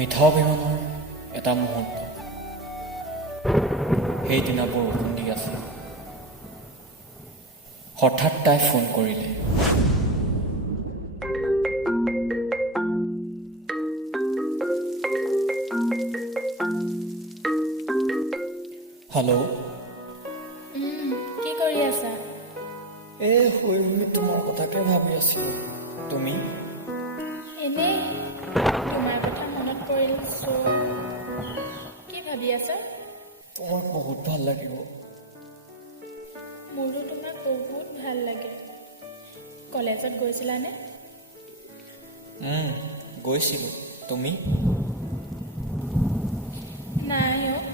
মিঠা অভিমানৰ এটা মুহূৰ্ত। সেইদিনা বৰষুণ দি আছিল। হঠাৎ তাই ফোন কৰিলে। হেল্ল', কি কৰি আছা? শুই তোমাৰ কথাকে ভাবি আছিলোঁ। তুমি? এনেই তোমাৰ কথা মনত পৰিল। কি ভাবি আছা? তোমাক বহুত ভাল লাগিব। মোৰো তোমাক বহুত ভাল লাগে। কলেজত গৈছিলানে? গৈছিলোঁ। তুমি? নাই অ'।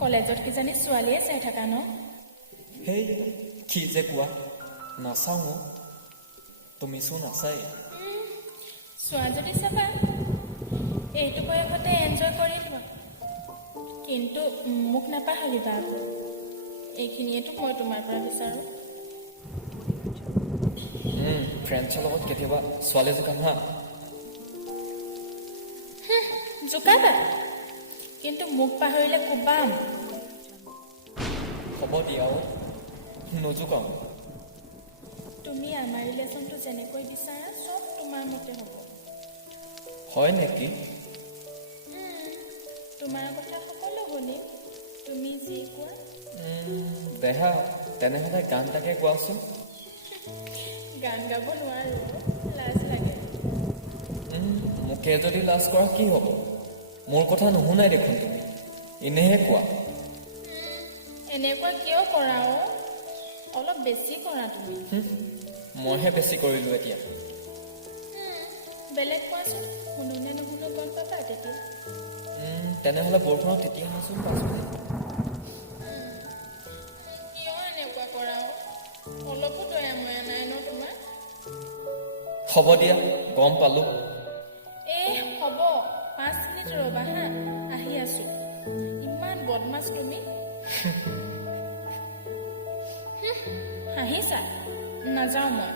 কলেজত কিজানি ছোৱালীয়ে চাই থাকা ন? সেই কি যে কোৱা, নাচাওঁ। তুমিচোন নাচাই। চোৱা যদি চাবা, এইটো বয়সতে এনজয় কৰি লোৱা। কিন্তু মোক নাপাহৰিবা আকৌ। এইখিনিয়েতো মই তোমাৰ পৰা বিচাৰোঁ। ফ্ৰেণ্ডছৰ লগত কেতিয়াবা ছোৱালী জোকাম হা। জোকাবা, কিন্তু মোক পাহৰিলে কোবাম। হ'ব দিয়াও, নজোকাম। তুমি আমাৰ ৰিলেশ্যনটো যেনেকৈ বিচাৰা চব তোমাৰ মতে হ'ব। হয় নেকি? তোমাৰ কথা সকলো শুনিম, তুমি যি কোৱা। দেহা, তেনেহ'লে গান এটাকে গোৱাচোন। গান গাব নোৱাৰো, লাজ লাগে। মোকে যদি লাজ কৰা কি হ'ব? মোৰ কথা নুশুনাই দেখোন তুমি, এনেহে কোৱা। এনেকুৱা কিয় কৰা অ'? অলপ বেছি কৰা তুমি। মইহে বেছি কৰিলোঁ এতিয়া। বেলেগ কোৱাচোন, শুনো নে নুশুনো গম পাবা তেতিয়া। তেনেহ'লে বৰষুণত তিতি আহাচোন 5 মিনিট। কিয় এনেকুৱা কৰা অ'? অলপো দয়া ময়া নাই ন তোমাৰ? হ'ব দিয়া, গম পালোঁ। হ'ব, 5 মিনিট ৰ'বা হা, আহি আছোঁ। ইমান বদমাছ তুমি। হাঁহিছা? নাযাওঁ মই।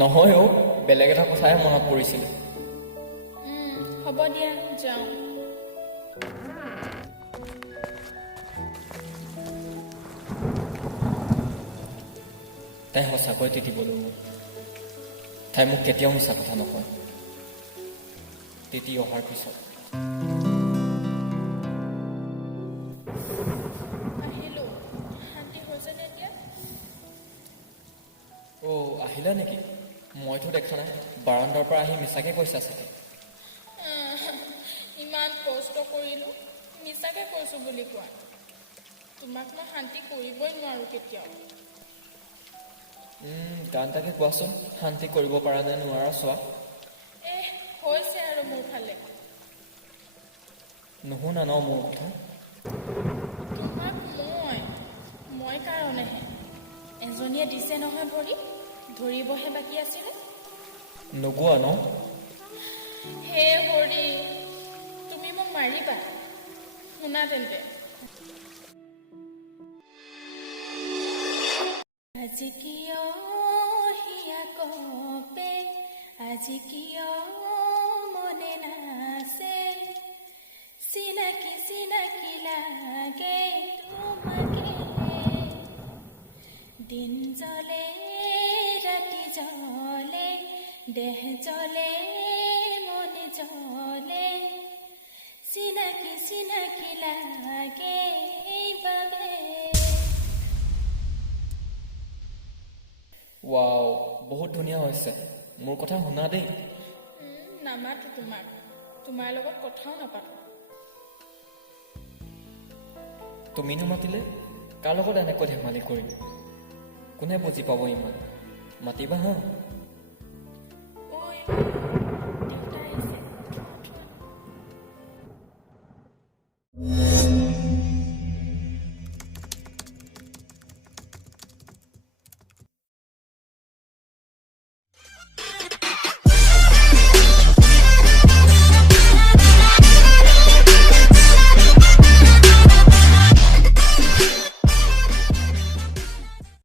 নহয় অ', বেলেগ এটা কথাহে মনত পৰিছিলে। হ'ব দিয়া, যাওঁ। তাই সঁচাকৈ তিতিবলৈ মোক। তাই মোক কেতিয়াও মিছা কথা নকয়। তিতি অহাৰ পিছত আহিলোঁ। শান্তি হৈছেনে এতিয়া? আহিলা নেকি? মইতো দেখা নাই। বাৰাণ্ডাৰ পৰা আহি মিছাকে কৈছা চাগে। ইমান কষ্ট কৰিলোঁ, মিছাকে কৈছোঁ বুলি কোৱা। তোমাক মই শান্তি কৰিবই নোৱাৰোঁ কেতিয়াও। গান এটাকে কোৱাচোন, শান্তি কৰিব পাৰা নে নোৱাৰা চোৱা। হৈছে আৰু মোৰ ফালে। নুশুনা ন মোৰ কথা? তোমাক মই কাৰণেহে। এজনীয়ে দিছে নহয় ভৰি, ধৰিবহে বাকী আছিলে। নোগোৱা ন? হে হৰি, তুমি মোক মাৰিবা? শুনা তেন্তে। আজি কিয় হিয়া কপে, আজি কিয় মনে নাচে, চিনাকি চিনাকি লাগে তোমাকে। দিন জ্বলে ৰাতি জ্বলে, দেহ জ্বলে মন জ্বলে, চিনাকি চিনাকি লাগে এইবাবে। ৱাও, বহুত ধুনীয়া হৈছে। মোৰ কথা শুনা দেই। নামাতো তোমাক, তোমাৰ লগত কথাও নাপাতো। তুমি নোমাতিলে কাৰ লগত এনেকৈ ধেমালি কৰিম? কোনে বুজি পাব ইমান? মাতিবা হা।